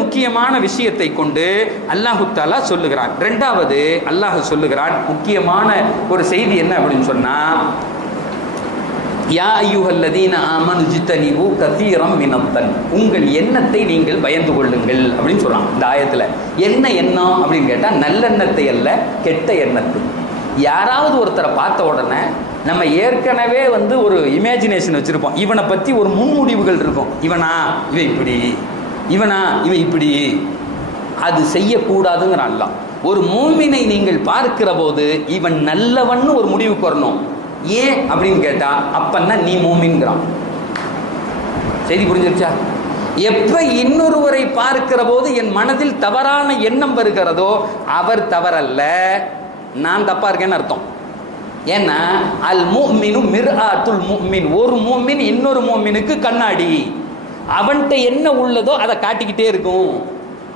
முக்கியமான விஷயத்தை கொண்டு அல்லாஹு தாலா சொல்லுகிறான். ரெண்டாவது அல்லாஹ் சொல்லுகிறான் முக்கியமான ஒரு செய்தி என்ன அப்படின்னு சொன்னா யா ஐயுஹல்லதீன ஆமனு ஜித்தனிவு கதீரம் மினத்தன். உங்கள் எண்ணத்தை நீங்கள் பயந்து கொள்ளுங்கள் அப்படின்னு சொல்றான் இந்த ஆயத்தில். என்ன எண்ணம் அப்படின்னு கேட்டால் நல்லெண்ணத்தை அல்ல கெட்ட எண்ணத்தை. யாராவது ஒருத்தரை பார்த்த உடனே நம்ம ஏற்கனவே வந்து ஒரு இமேஜினேஷன் வச்சிருப்போம். இவனை பத்தி ஒரு முன்முடிவுகள் இருக்கும். இவனா இவன் இப்படி. இவனா இவன் இப்படி. அது செய்யக்கூடாதுங்கிறான் அல்லாஹ். ஒரு மூமினை நீங்கள் பார்க்கிற போது இவன் நல்லவன்னு ஒரு முடிவுக்கு வரணும். ஏன் அப்படின்னு கேட்டா அப்பன்னா நீ மூமின்கிறான். செய்தி புரிஞ்சிருச்சா? எப்ப இன்னொருவரை பார்க்கிற போது என் மனதில் தவறான எண்ணம் வருகிறதோ அவர் தவறல்ல. நான் தப்பா இருக்கேன்னு அர்த்தம். ஏன்னா அல் மூமினும் மிர் அத்துல் மூமின். ஒரு மூமின் இன்னொரு மூமினுக்கு கண்ணாடி. அவன்கிட்ட என்ன உள்ளதோ அதை காட்டிக்கிட்டே இருக்கும்.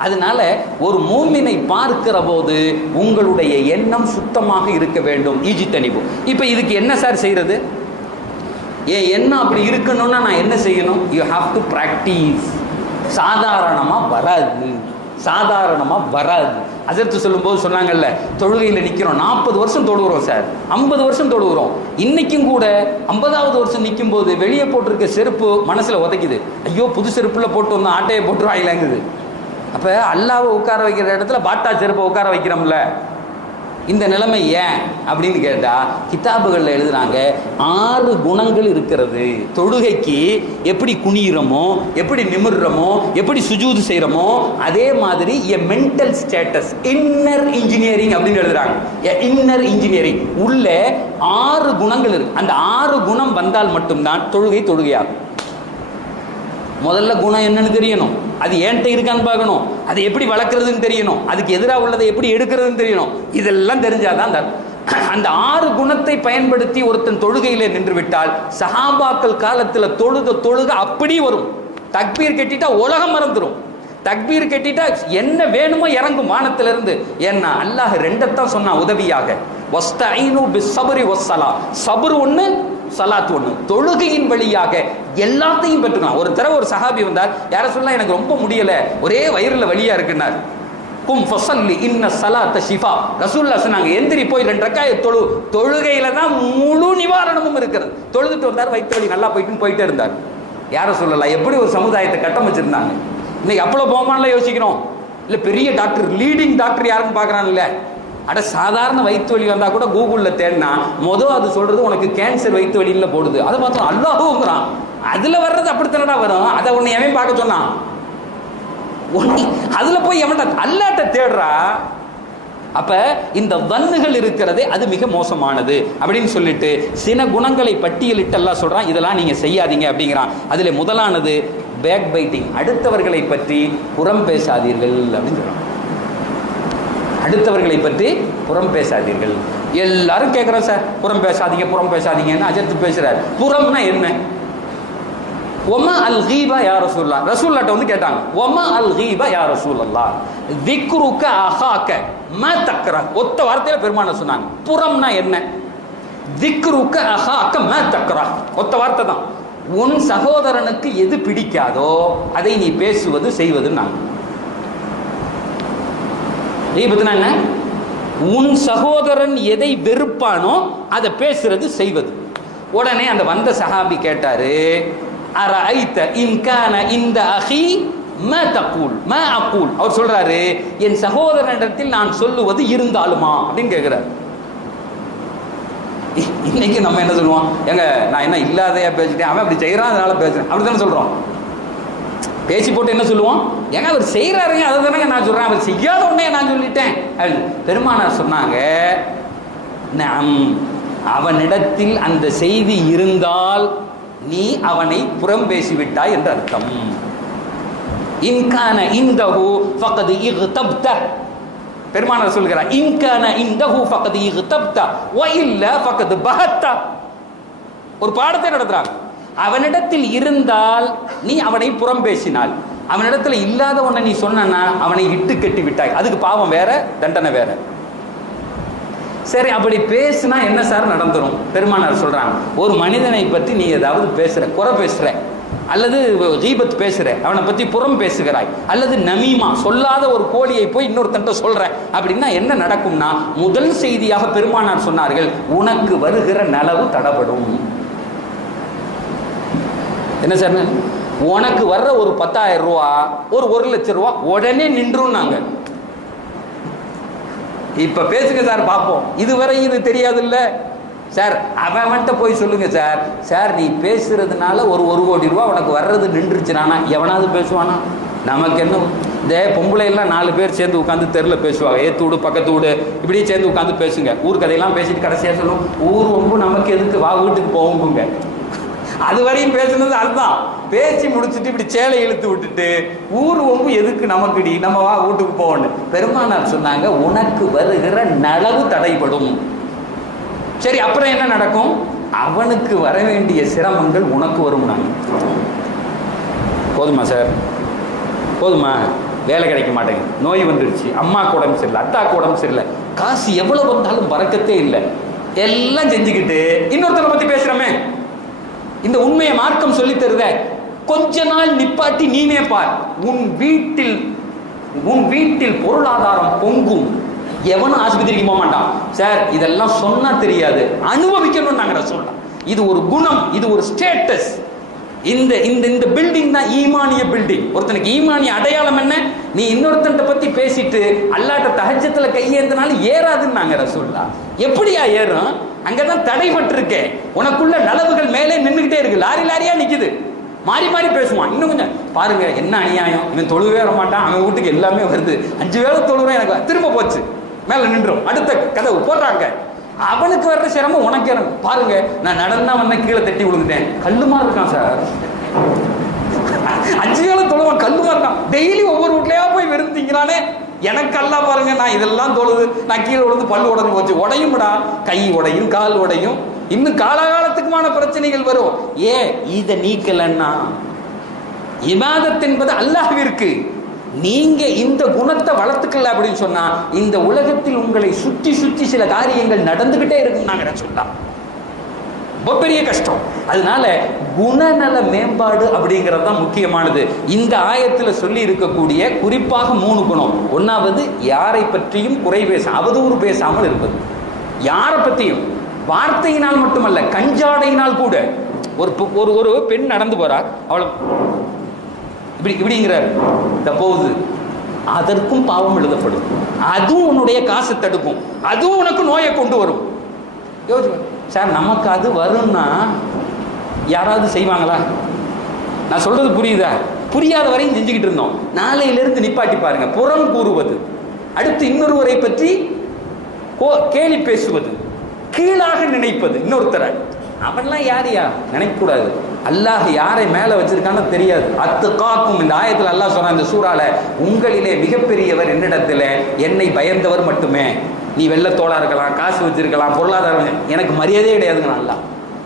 அதனால ஒரு மூமினை பார்க்கிற போது உங்களுடைய எண்ணம் சுத்தமாக இருக்க வேண்டும். ஈஜித்தனிபு இப்போ இதுக்கு என்ன சார் செய்கிறது என் எண்ணம் அப்படி இருக்கணும்னா நான் என்ன செய்யணும்? யூ ஹாவ் டு ப்ராக்டிஸ் சாதாரணமாக வராது. சாதாரணமாக வராது. அசர்த்து சொல்லும்போது சொன்னாங்கல்ல தொழுகையில் நிற்கிறோம் நாற்பது வருஷம் தொழுகிறோம் சார். ஐம்பது வருஷம் தொழுகிறோம். இன்னைக்கும் கூட ஐம்பதாவது வருஷம் நிற்கும் போது வெளியே போட்டிருக்க செருப்பு மனசில் உதைக்குது. ஐயோ புது செருப்பில் போட்டு வந்தோம் ஆட்டையை போட்டுருவாங்களாங்குது. அப்போ அல்லாவை உட்கார வைக்கிற இடத்துல பாட்டா செருப்பை உட்கார வைக்கிறோம்ல. இந்த நிலைமை ஏன் அப்படின்னு கேட்டால் கிதாபுகளில் எழுதுறாங்க ஆறு குணங்கள் இருக்கிறது. தொழுகைக்கு எப்படி குனியிறோமோ எப்படி நிமிர்றோமோ எப்படி சுஜூது செய்கிறோமோ அதே மாதிரி a mental status inner engineering அப்படின்னு எழுதுறாங்க. இன்னர் இன்ஜினியரிங் உள்ள ஆறு குணங்கள் இருக்கு. அந்த ஆறு குணம் வந்தால் மட்டும்தான் தொழுகை தொழுகையாகும். முதல்ல குணம் என்னன்னு தெரியணும். அது ஏன்ட்ட இருக்கான்னு பார்க்கணும். அதை எப்படி வளர்க்குறதுன்னு தெரியணும். அதுக்கு எதிராக உள்ளதை எப்படி எடுக்கிறதுன்னு தெரியணும். இதெல்லாம் தெரிஞ்சாதான் அந்த அந்த ஆறு குணத்தை பயன்படுத்தி ஒருத்தன் தொழுகையிலே நின்று விட்டால் சஹாபாக்கள் காலத்தில் தொழுக தொழுக அப்படி வரும். தக்பீர் கட்டிட்டா உலகம் மறந்துடும் தக்பீர் கட்டிட்டா என்ன வேணுமோ இறங்கும் வானத்திலிருந்து. ஏன்னா அல்லாஹ் ரெண்டத்தான் சொன்னான் உதவியாக. வஸ்தஐனு பிஸ்ஸபரி ஒஸ்ஸலா சபர் ஒன்று சலாத் ஒன்று தொழுகையின் வழியாக எல்லாத்தையும் பெற்றுக்கலாம் ஒரு தடவை ஒரு சஹாபி வந்தார் யார சொல்லலாம் எனக்கு ரொம்ப முடியலை ஒரே வயிறில் வழியாக இருக்குன்னார். கும் ஃபசல்லி இன்ன சலாத்த ஷிஃபா. ரசூல்லா சொன்னாங்க எந்திரி போய் ரெண்டு ரக்காய தொழு. தொழுகையில தான் முழு நிவாரணமும் இருக்கிறது தொழுதுட்டு வந்தார் வயிற்று வழி நல்லா போயிட்டு போயிட்டே இருந்தார். யார சொல்லலாம் எப்படி ஒரு சமுதாயத்தை கட்டமைச்சிருந்தாங்க? இன்னைக்கு அப்பளோ போமான்ல யோசிக்கிறோம். இல்லை பெரிய டாக்டர் லீடிங் டாக்டர் யாருன்னு பார்க்கறான் அட சாதாரண வயிற்று வலி வந்தா கூட கூகுளில் தேடினா மொதல் அது சொல்றது உனக்கு கேன்சர் வயிற்று வலியில் போடுது. அதை பார்த்தோம் அல்லாஹுங்கிறான். அதுல வர்றது அப்படித்தானடா வரும்? அதை உன்னை எவன் பார்க்க சொன்னான் உன்னை அதுல போய் எவன்டா அல்லாட்ட தேடுறா? அப்ப இந்த வன்னுகள் இருக்கிறதே அது மிக மோசமானது அப்படின்னு சொல்லிட்டு சில குணங்களை பட்டியலிட்டு எல்லாம் சொல்றான். இதெல்லாம் நீங்க செய்யாதீங்க அப்படிங்கிறான். அதுல முதலானது பேக் பைட்டிங் அடுத்தவர்களை பற்றி புறம் பேசாதீர்கள் அப்படின்னு சொல்றான். அடுத்தவர்களை பற்றி புறம் பேசாதீர்கள். எல்லாரும் கேட்குறோம் சார். புறம் பேசாதீங்க புறம் பேசாதீங்கன்னு அஜத்து பேசுகிறார் புறம்னா என்ன? ஒமா அல் ஹீபா யா ரசூல்லா ரசூல்லாட்ட வந்து கேட்டாங்க. ஒமா அல் ஹீபா யா ரசூல்லா திக்ருக்க அஹாக்க ம தக்கர ஒத்த வார்த்தையில பெருமான சொன்னாங்க. புறம்னா என்ன? திக்ருக்க அஹாக்க ம தக்ர. ஒத்த வார்த்தை தான். உன் சகோதரனுக்கு எது பிடிக்காதோ அதை நீ பேசுவது செய்வது நான் தீபத்துனா என்ன? உன் சகோதரன் எதை வெறுப்பானோ அதை பேசுறது செய்வது. உடனே அந்த வந்த சஹாபி கேட்டாரு அரைத்த இன்கான இந்த அஹி ம தக்கூல் ம அக்கூல்? அவர் சொல்றாரு என் சகோதரனிடத்தில் நான் சொல்லுவது இருந்தாலுமா? அப்படின்னு கேட்கிறார் இன்னைக்கு நம்ம என்ன சொல்லுவோம்? ஏங்க நான் என்ன இல்லாதையா பேசிட்டேன் அவன் அப்படி செய்யறான் அதனால பேசுறேன். அப்படி தானே சொல்றோம். பேசி போட்டு என்ன சொல்லுவோம்? ஏங்க அவர் செய்கிறாருங்க அதை தானே நான் சொல்கிறேன் அவர் செய்யாத உடனே நான் சொல்லிட்டேன். அப்படின்னு. பெருமானார் சொன்னாங்க நம் அவனிடத்தில் அந்த செய்தி இருந்தால் நீ அவனை புறம் பேசிவிட்டாய் என்று அர்த்தம். இன்கான இந்தஹு ஃபகது தப்த பெருமானார் சொல்கிறார் இன்கான இந்தஹு ஃபகது இக்தப்த வ இல்ல ஃபகது பஹத்தா. ஒரு பாடத்தை நடத்துறாங்க. அவனிடத்தில் இருந்தால் நீ அவனை புறம் பேசினாள் அவனிடத்தில் இல்லாத ஒன்றை நீ சொன்னா அவனை இட்டு கட்டி விட்டாய். அதுக்கு பாவம் வேற தண்டனை வேற. சரி அப்படி பேசுனா என்ன சார் நடந்துரும்? பெருமானார் சொல்றாங்க ஒரு மனிதனை பற்றி நீ ஏதாவது பேசுற குறை பேசுற அல்லது தீபத் பேசுற அவனை பத்தி புறம் பேசுகிறாய் அல்லது நமீமா சொல்லாத ஒரு கோழியை போய் இன்னொருத்தன் சொல்ற அப்படின்னா என்ன நடக்கும்னா முதல் செய்தியாக பெருமானார் சொன்னார்கள் உனக்கு வருகிற நலவு தடப்படும் என்ன சார்? உனக்கு வர்ற ஒரு பத்தாயிரம் ரூபா ஒரு ஒரு லட்ச ரூபா உடனே நின்றும் நாங்க இப்ப பேசுங்க சார் பார்ப்போம். இதுவரை இது தெரியாதுல்ல. சார் அவன்கிட்ட போய் சொல்லுங்க சார். சார் நீ பேசுறதுனால ஒரு ஒரு கோடி ரூபா உனக்கு வர்றது நின்றுச்சுனானா எவனாவது பேசுவானா? நமக்கு என்ன? இந்த பொம்பளை எல்லாம் நாலு பேர் சேர்ந்து உட்காந்து தெருவில் பேசுவாங்க. ஏத்து வீடு பக்கத்து வீடு இப்படியே சேர்ந்து உட்காந்து பேசுங்க. ஊர் கதையெல்லாம் பேசிட்டு கடைசியாக சொல்லுவோம் ஊர் ரொம்ப நமக்கு எதுக்கு? வா வீட்டுக்கு போகுங்க அது வரையும் பேசுனது அதுதான். பேசி முடிச்சுட்டு இப்படி சேலை இழுத்து விட்டுட்டு ஊர் ஒம்பு எதுக்கு நமக்குடி? நம்ம வா வீட்டுக்கு போகணும் பெருமானார் சொன்னாங்க உனக்கு வருகிற நலவு தடைபடும். சரி அப்புறம் என்ன நடக்கும்? அவனுக்கு வர வேண்டிய சிரமங்கள் உனக்கு வரும் போதுமா சார்? போதுமா? வேலை கிடைக்க மாட்டேங்குது. நோய் வந்துருச்சு. அம்மாக்கு உடம்பு சரியில்லை அத்தாக்கு உடம்பு சரியில்லை. காசு எவ்வளவு வந்தாலும் பறக்கத்தே இல்லை. எல்லாம் செஞ்சுக்கிட்டு இன்னொருத்தரை பத்தி பேசுகிறோமே இந்த உண்மையை மார்க்கம் சொல்லி தருத. கொஞ்ச நாள் நிப்பாட்டி நீனே பார். உன் வீட்டில் உன் வீட்டில் பொருளாதாரம் பொங்கும். எவனும் ஆஸ்பத்திரிக்கு போக மாட்டான். சார் இதெல்லாம் சொன்னா தெரியாது. அனுபவிக்கணும் நாங்க சொல்றோம் இது ஒரு குணம் இது ஒரு ஸ்டேட்டஸ் இந்த இந்த இந்த பில்டிங் தான் ஈமானிய பில்டிங் ஒருத்தனுக்கு ஈமானிய அடையாளம் என்ன? நீ இன்னொருத்தன்ட்ட பத்தி பேசிட்டு அல்லாட்ட தகச்சத்துல கையேந்தினாலும் ஏறாதுன்னு நாங்க ரசூல்லா எப்படியா ஏறும்? அங்கதான் தடைபட்டிருக்கே. உனக்குள்ள நலவுகள் மேலே நின்றுகிட்டே இருக்கு. லாரி லாரியா நிக்குது. மாறி மாறி பேசுவான். இன்னும் கொஞ்சம் பாருங்க என்ன அநியாயம்? இவன் தொழுவே வர மாட்டான் அவன் வீட்டுக்கு எல்லாமே வருது. அஞ்சு வேளை தொழுவேன் எனக்கு திரும்ப போச்சு. மேல நின்றும். அடுத்த கதவு போடுறாங்க. அவனுக்கு வர்ற சிரமம் உனக்கு இறங்கும் பாருங்க நான் நடந்தா வந்த கீழே தட்டி விழுந்துட்டேன். கல்லுமா இருக்கான் சார். அஞ்சு வேலை தொழுவான் கல்லுமா இருக்கான். டெய்லி ஒவ்வொரு வீட்லயா போய் விருந்தீங்களானே எல்லாம் பாருங்க நான் இதெல்லாம் தொழுது நான் கீழே விழுந்து பல் உடஞ்சு போச்சு உடையும்டா. கை உடையும் கால் உடையும். இன்னும் காலகாலத்துக்குமான பிரச்சனைகள் வரும். ஏன் இதை நீக்கலன்னா? இமாதத் என்பது அல்லாஹ்விற்கு. நீங்க இந்த குணத்தை வளர்த்துக்கல அப்படின்னு சொன்னா இந்த உலகத்தில் உங்களை சுற்றி சுற்றி சில காரியங்கள் நடந்துகிட்டே இருக்கும் நாங்க சொல்லலாம் ரொம்ப பெரிய கஷ்டம். அதனால குணநல மேம்பாடு அப்படிங்கிறது தான் முக்கியமானது. இந்த ஆயத்தில் சொல்லி இருக்கக்கூடிய குறிப்பாக மூணு குணம். ஒன்றாவது யாரை பற்றியும் குறை பேச அவதூறு பேசாமல் இருப்பது. யாரை பற்றியும் வார்த்தையினால் மட்டுமல்ல கஞ்சாடையினால் கூட. ஒரு பொ- ஒரு ஒரு பெண் நடந்து போறார் அவளை இப்படி இப்படிங்கிறார். இந்த போகுது அதற்கும் பாவம் எழுதப்படும். அதுவும் உன்னுடைய காசு தடுக்கும். அதுவும் உனக்கு நோயை கொண்டு வரும். யோசிச்சு சார் நமக்கு அது வரும்னா யாராவது செய்வாங்களா? நான் சொல்றது புரியுதா? புரியாத வரையும் செஞ்சுக்கிட்டு இருந்தோம். நாளையிலிருந்து நிப்பாட்டி பாருங்க. புறம் கூறுவது. அடுத்து இன்னொருவரை பற்றி கோ- கேலி பேசுவது. கீழாக நினைப்பது. இன்னொருத்தரை. அவன்லாம் யாரையா நினைக்கக்கூடாது. அல்லாஹ் யாரை மேலே வச்சிருக்கான்னு தெரியாது. அத்து காக்கும் இந்த ஆயத்தில் அல்லாஹ் சொன்ன இந்த சூறால உங்களிலே மிகப்பெரியவர் என்னிடத்தில் என்னை பயந்தவர் மட்டுமே. நீ வெள்ளத்தோடா இருக்கலாம் காசு வச்சிருக்கலாம் பொருளாதாரம் எனக்கு மரியாதையே கிடையாதுங்க நல்லா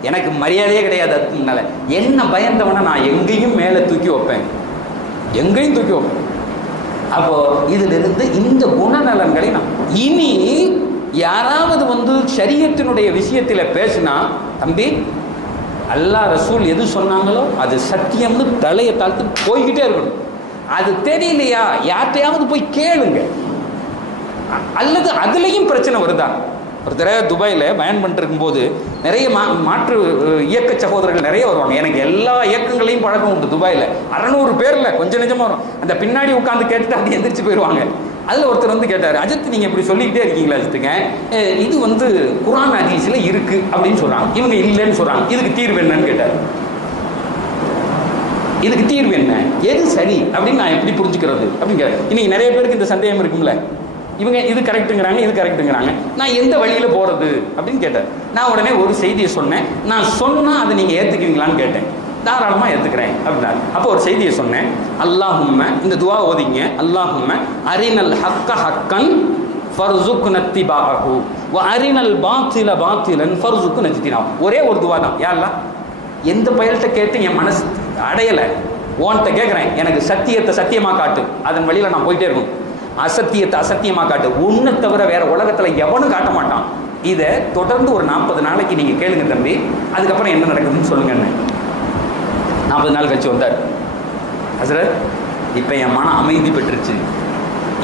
எனக்கு மரியாதையே கிடையாது அதுனால என்ன பயந்தவனை நான் எங்கேயும் மேலே தூக்கி வைப்பேன். எங்கேயும் தூக்கி வைப்பேன். அப்போ இதிலிருந்து இந்த குணநலன்களை நான் இனி யாராவது வந்து சரியத்தினுடைய விஷயத்தில் பேசினா தம்பி அல்லா ரசூல் எது சொன்னாங்களோ அது சத்தியம்னு தலையை தாழ்த்து போய்கிட்டே இருக்கணும். அது தெரியலையா? யார்கிட்டையாவது போய் கேளுங்க. அல்லது அதுலேயும் பிரச்சனை வருதா? ஒரு தடவை துபாயில் பயன் பண்ணிருக்கும் போது நிறைய மா மாற்று இயக்க சகோதரர்கள் நிறைய வருவாங்க. எனக்கு எல்லா இயக்கங்களையும் பழக்கம் உண்டு துபாயில். அறநூறு பேரில் கொஞ்சம் நிஜமாக வரும். அந்த பின்னாடி உட்காந்து கேட்டுட்டு அது எந்திரிச்சு போயிடுவாங்க அதில் ஒருத்தர் வந்து கேட்டார் அஜித் நீங்கள் இப்படி சொல்லிக்கிட்டே இருக்கீங்களா அஜித்துங்க? இது வந்து குரான் ஹதீஸில் இருக்குது அப்படின்னு சொல்கிறாங்க இவங்க இல்லைன்னு சொல்கிறாங்க இதுக்கு தீர்வு என்னன்னு கேட்டார். இதுக்கு தீர்வு என்ன? எது சரி? அப்படின்னு நான் எப்படி புரிஞ்சுக்கிறது? அப்படிங்கிற இன்னைக்கு நிறைய பேருக்கு இந்த சந்தேகம் இருக்கும்ல. இவங்க இது கரெக்ட்டுங்கிறாங்க இது கரெக்ட்டுங்கிறாங்க. நான் எந்த வழியில் போகிறது அப்படின்னு கேட்டேன் நான் உடனே ஒரு செய்தியை சொன்னேன். நான் சொன்னால் அதை நீங்கள் ஏற்றுக்குவீங்களான்னு கேட்டேன். தாராளமாக எடுத்துக்கிறேன் அப்படின்னாரு. அப்போ ஒரு செய்தியை சொன்னேன். அல்லாஹும்ம இந்த துவா ஓதிங்க. அல்லாஹும்ம அரினல் ஹக்க ஹக்கன் ஃபர்சுக் நத்தி பாகு அரினல் பாத்தில பாத்திலன் ஃபர்சுக்கு நஜ்தினா ஒரே ஒரு துவா தான். யா எந்த பயல்கிட்ட கேட்டு என் மனசு அடையலை ஓன்ட்ட கேட்குறேன் எனக்கு சத்தியத்தை சத்தியமாக காட்டு. அதன் வழியில் நான் போயிட்டே இருக்கும் அசத்தியத்தை அசத்தியமாக காட்டு. ஒன்று தவிர வேற உலகத்தில் எவனும் காட்ட மாட்டான். இதை தொடர்ந்து ஒரு நாற்பது நாளைக்கு நீங்கள் கேளுங்க தம்பி. அதுக்கப்புறம் என்ன நடக்குதுன்னு சொல்லுங்கன்னு. நாற்பது நாள் கழிச்சு வந்தார். ஹசரத் இப்போ என் மனம் அமைதி பெற்றுச்சு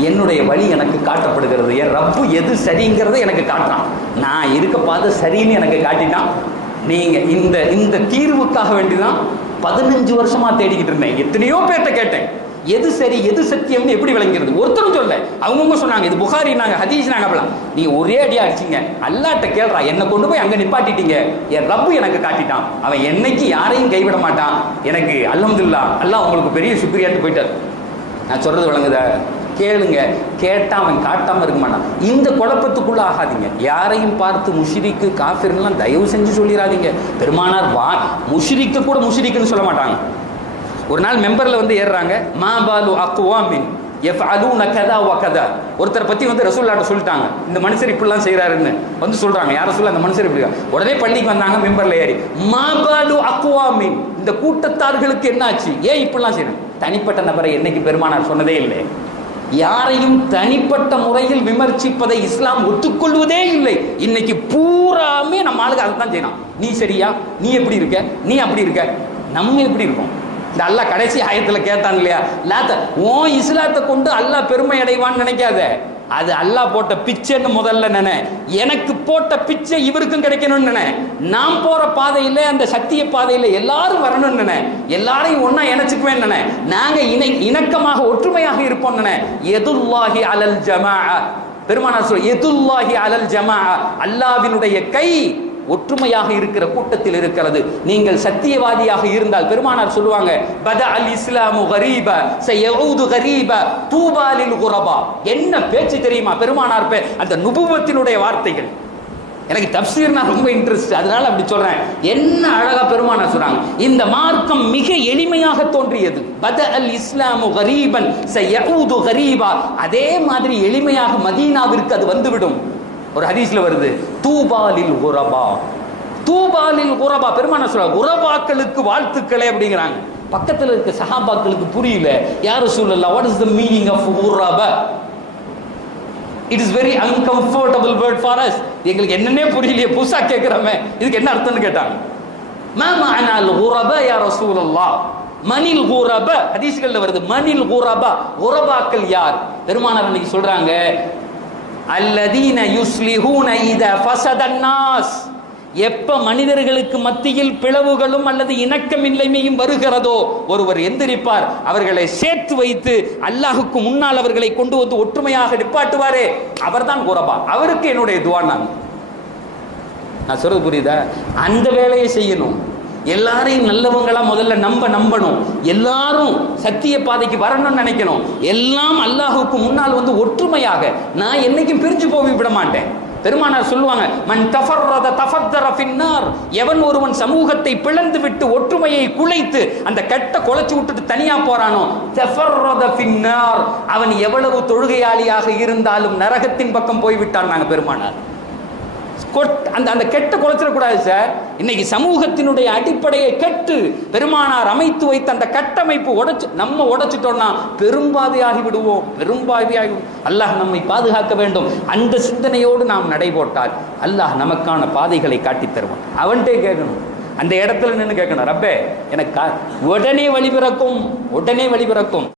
என்னுடைய வழி எனக்கு காட்டப்படுகிறது. என் ரப்பு எது சரிங்கிறத எனக்கு காட்டுறான். நான் இருக்க பார்த்து சரின்னு எனக்கு காட்டிட்டான் நீங்கள் இந்த இந்த தீர்வுக்காக வேண்டிதான் பதினஞ்சு வருஷமாக தேடிக்கிட்டு இருந்தேன். எத்தனையோ பேர்கிட்ட கேட்டேன். எது சரி எது சத்தியம்னு எப்படி விளங்கிறது ஒருத்தரும் சொல்ல. அவங்கவுங்க சொன்னாங்க இது புகாரி நாங்க ஹதீஸ் நாங்க அப்பலாம் நீ ஒரே அடியா அடிச்சிங்க. அல்லாட்ட கேள்றா என்னை கொண்டு போய் அங்க நிப்பாட்டிட்டீங்க. என் ரப்பு எனக்கு காட்டிட்டான். அவன் என்னைக்கு யாரையும் கைவிட மாட்டான். எனக்கு அல்லம்துல்லா அல்லாஹ் உங்களுக்கு பெரிய சுக்ரியாட்டு போயிட்டார். நான் சொல்றது விளங்குதா? கேளுங்க. கேட்டா அவன் காட்டாம இருக்க மாட்டான். இந்த குழப்பத்துக்குள்ள ஆகாதீங்க. யாரையும் பார்த்து முஷிரிக்கு காஃபிர்லாம் தயவு செஞ்சு சொல்லிடாதீங்க பெருமானார் வா முஷிரிக்கு கூட முஷிரிக்குன்னு சொல்ல மாட்டாங்க. ஒரு நாள் மெம்பர்ல வந்து ஏறுறாங்க மா பாலு அக்குவாமின் எஃப் அலூன கதா வ கதா. ஒருத்தரை பற்றி வந்து ரசூல்லாட்ட சொல்லிட்டாங்க. இந்த மனுஷர் இப்படிலாம் செய்கிறாருன்னு வந்து சொல்கிறாங்க யாரை சொல்ல அந்த மனுஷர் இப்படி உடனே பள்ளிக்கு வந்தாங்க மெம்பரில் ஏறி மா பாலு அக்வாமின் இந்த கூட்டத்தார்களுக்கு என்னாச்சு? ஏன் இப்படிலாம் செய்யணும் தனிப்பட்ட நபரை என்னைக்கு பெருமானார் சொன்னதே இல்லை. யாரையும் தனிப்பட்ட முறையில் விமர்சிப்பதை இஸ்லாம் ஒத்துக்கொள்வதே இல்லை. இன்னைக்கு பூராமே நம்ம ஆளுக்கு அதை தான் செய்யணும் நீ சரியா? நீ எப்படி இருக்க? நீ அப்படி இருக்க? நம்ம எப்படி இருக்கோம்? இந்த அல்லாஹ் கடைசி ஆயத்தில் கேட்டான் இல்லையா? லாத்த ஓ இஸ்லாத்தை கொண்டு அல்லாஹ் பெருமை அடைவான்னு நினைக்காத. அது அல்லாஹ் போட்ட பிச்சைன்னு முதல்ல நினை. எனக்கு போட்ட பிச்சை இவருக்கும் கிடைக்கணும்னு நினை. நான் போற பாதையில அந்த சத்திய பாதையில எல்லாரும் வரணும்னு நினை. எல்லாரையும் ஒன்னா இணைச்சுக்குவேன் நினை. நாங்க இணை இணக்கமாக ஒற்றுமையாக இருப்போம் நினை. எதுல்லாஹி அலல் ஜமா பெருமானார் சொல் எதுல்லாஹி அலல் ஜமா அல்லாவினுடைய கை ஒற்றுமையாக இருக்கிற கூட்டத்தில் இருக்கிறது. நீங்கள் சத்தியவாதியாக இருந்தால் பெருமானார் சொல்லுவாங்க பத அல் இஸ்லாமு கரீப சயஊது கரீப தூபாலில் குரபா. என்ன பேச்சு தெரியுமா பெருமானார் பே அந்த நுபுவத்தினுடைய வார்த்தைகள். எனக்கு தப்சீர்னா ரொம்ப இன்ட்ரெஸ்ட் அதனால அப்படி சொல்றேன். என்ன அழகா பெருமானார் சொல்றாங்க. இந்த மார்க்கம் மிக எளிமையாக தோன்றியது. பத அல் இஸ்லாமு கரீபன் சயஊது கரீபா. அதே மாதிரி எளிமையாக மதீனாவிற்கு அது வந்துவிடும். ஒரு ஹதீஸ்ல வருது தூபாலில் உரபா தூபாலில் உரபா பெருமான சொல்ற குரபாக்களுக்கு வாழ்த்துக்களே அப்படிங்கிறாங்க. பக்கத்தில் இருக்க சஹாபாக்களுக்கு புரியல. யாரும் சொல்லலாம் what is the meaning of உரப it is very uncomfortable word for us எங்களுக்கு என்னன்னே புரியலையே புதுசாக கேட்குறோமே இதுக்கு என்ன அர்த்தம்னு கேட்டாங்க. மேம் ஆனால் உரப யா சூழல்லா மணில் குரப. ஹதீஸ்கள்ல வருது மணில் குரபா. உரபாக்கள் யார்? பெருமானார் அன்னைக்கு சொல்றாங்க அல்லதீன யுஸ்லிஹூன இத ஃபசதன்னாஸ். எப்ப மனிதர்களுக்கு மத்தியில் பிளவுகளும் அல்லது இணக்கமின்மையும் வருகிறதோ ஒருவர் எந்திரிப்பார் அவர்களை சேர்த்து வைத்து அல்லாஹுக்கு முன்னால் அவர்களை கொண்டு வந்து ஒற்றுமையாக நிப்பாட்டுவாரே. அவர்தான் குரபா. அவருக்கு என்னுடைய துவான் நான். நான் சொல்றது புரியுதா? அந்த வேலையை செய்யணும். எல்லாரையும் நல்லவங்களா முதல்ல நம்ப நம்பணும். எல்லாரும் சத்திய பாதைக்கு வரணும்னு நினைக்கணும். எல்லாம் அல்லாஹுக்கு முன்னால் வந்து ஒற்றுமையாக. நான் என்னைக்கும் பிரிஞ்சு போய் விட மாட்டேன். பெருமானார் சொல்லுவாங்க மன் தஃபர்ரத தஃபத்தர ஃபின்னார். எவன் ஒருவன் சமூகத்தை பிளந்து விட்டு ஒற்றுமையை குலைத்து அந்த கட்டை குலைச்சு விட்டுட்டு தனியா போறானோ? தஃபர்ரத ஃபின்னார். அவன் எவ்வளவு தொழுகையாளியாக இருந்தாலும் நரகத்தின் பக்கம் போய்விட்டான் நாங்க பெருமானார். அந்த அந்த கெட்ட குலைச்சிடக்கூடாது சார். இன்னைக்கு சமூகத்தினுடைய அடிப்படையை கெட்டு பெருமானார் அமைத்து வைத்த அந்த கட்டமைப்பு உடைச்சு நம்ம உடைச்சிட்டோம்னா பெரும்பாதையாகி விடுவோம் பெரும்பாதையாகி அல்லாஹ் நம்மை பாதுகாக்க வேண்டும். அந்த சிந்தனையோடு நாம் நடைபோட்டால் அல்லாஹ் நமக்கான பாதைகளை காட்டித் தருவான். அவன்கிட்டே கேட்கணும். அந்த இடத்துல நின்று கேட்கணும். ரப்பே எனக்கு உடனே வழி பிறக்கும் உடனே வழி பிறக்கும்.